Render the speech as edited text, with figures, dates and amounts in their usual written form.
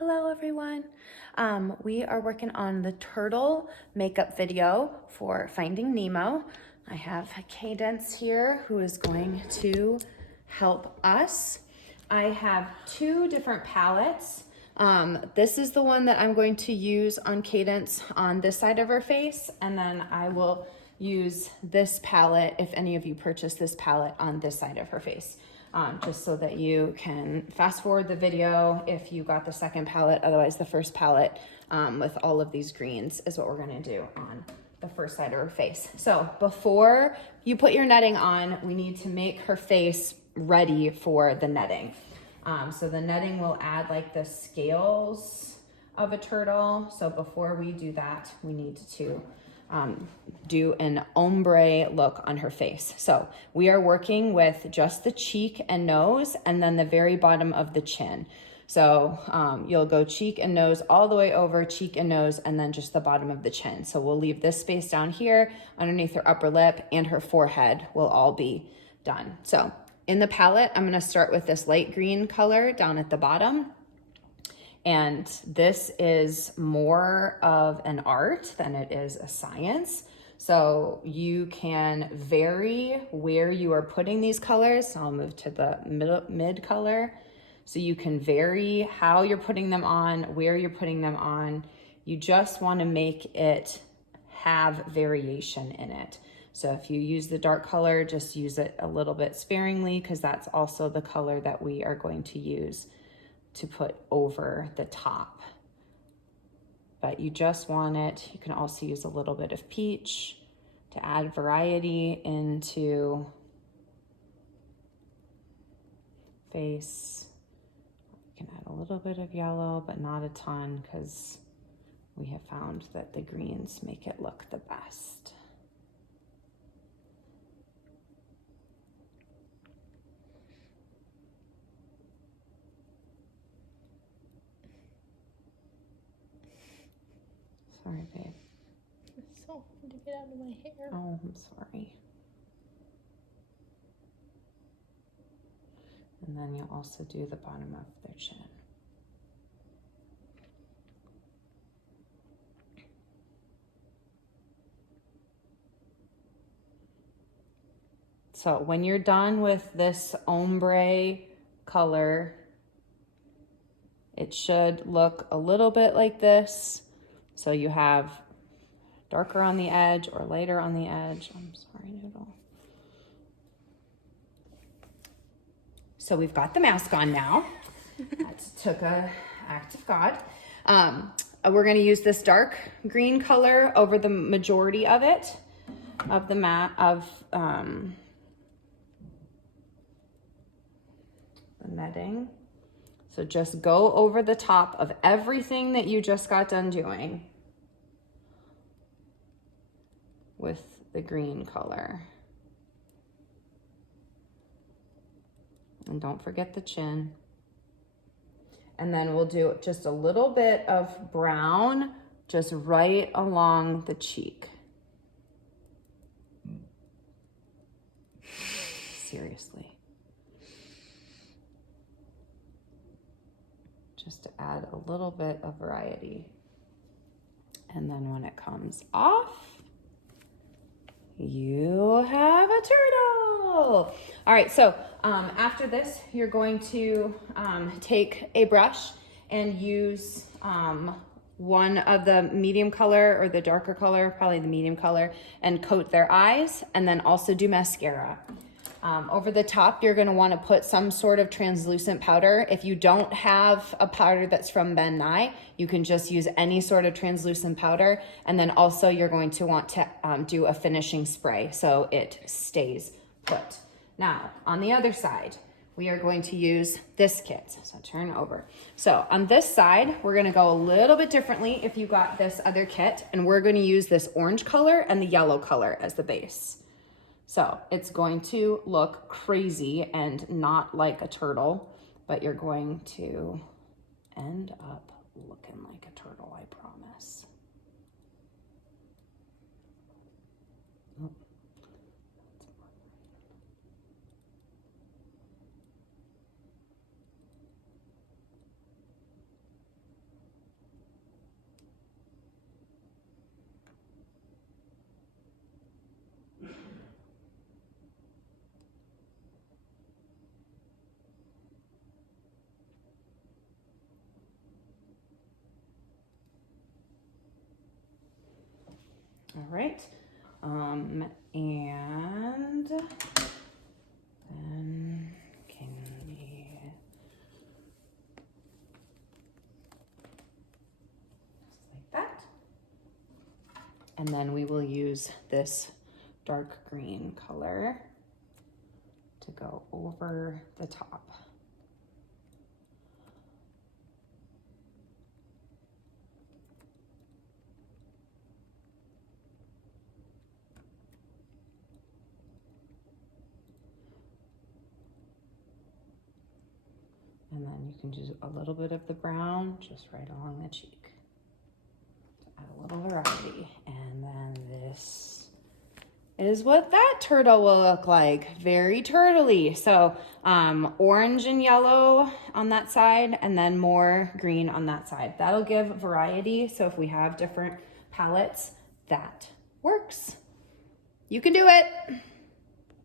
Hello everyone. We are working on the turtle makeup video for Finding Nemo. I have Cadence here who is going to help us. I have two different palettes. This is the one that I'm going to use on Cadence on this side of her face, and then I will use this palette if any of you purchase this palette on this side of her face. Just so that you can fast forward the video if you got the second palette. Otherwise, the first palette with all of these greens is what we're gonna do on the first side of her face. So before you put your netting on, we need to make her face ready for the netting. So the netting will add like the scales of a turtle. So before we do that, we need to do an ombre look on her face. So we are working with just the cheek and nose and then the very bottom of the chin. So you'll go cheek and nose all the way over, cheek and nose, and then just the bottom of the chin. So we'll leave this space down here underneath her upper lip, and her forehead will all be done. So in the palette, I'm gonna start with this light green color down at the bottom. And this is more of an art than it is a science. So you can vary where you are putting these colors. So I'll move to the mid color. So you can vary how you're putting them on, where you're putting them on. You just want to make it have variation in it. So if you use the dark color, just use it a little bit sparingly, because that's also the color that we are going to use to put over the top. But you just want it. You can also use a little bit of peach to add variety into face. You can add a little bit of yellow, but not a ton, because we have found that the greens make it look the best. Sorry, babe. It's so hard to get out of my hair. Oh, I'm sorry. And then you'll also do the bottom of their chin. So when you're done with this ombre color, it should look a little bit like this. So you have darker on the edge or lighter on the edge. I'm sorry, Noodle. So we've got the mask on now. That took an act of God. We're gonna use this dark green color over the majority of it, of the the netting. So just go over the top of everything that you just got done doing with the green color. And don't forget the chin. And then we'll do just a little bit of brown just right along the cheek. Seriously. Just to add a little bit of variety. And then when it comes off, you have a turtle. All right, so after this, you're going to take a brush and use one of the medium color or the darker color, probably the medium color, and coat their eyes, and then also do mascara. Over the top, you're gonna wanna put some sort of translucent powder. If you don't have a powder that's from Ben Nye, you can just use any sort of translucent powder. And then also you're going to want to do a finishing spray so it stays put. Now, on the other side, we are going to use this kit. So turn over. So on this side, we're gonna go a little bit differently if you got this other kit, and we're gonna use this orange color and the yellow color as the base. So it's going to look crazy and not like a turtle, but you're going to end up looking like a turtle, I promise. Oh. right. And then can we just like that. And then we will use this dark green color to go over the top. And then you can do a little bit of the brown just right along the cheek to add a little variety. And then this is what that turtle will look like. Very turtley. So orange and yellow on that side, and then more green on that side. That'll give variety. So if we have different palettes, that works. You can do it.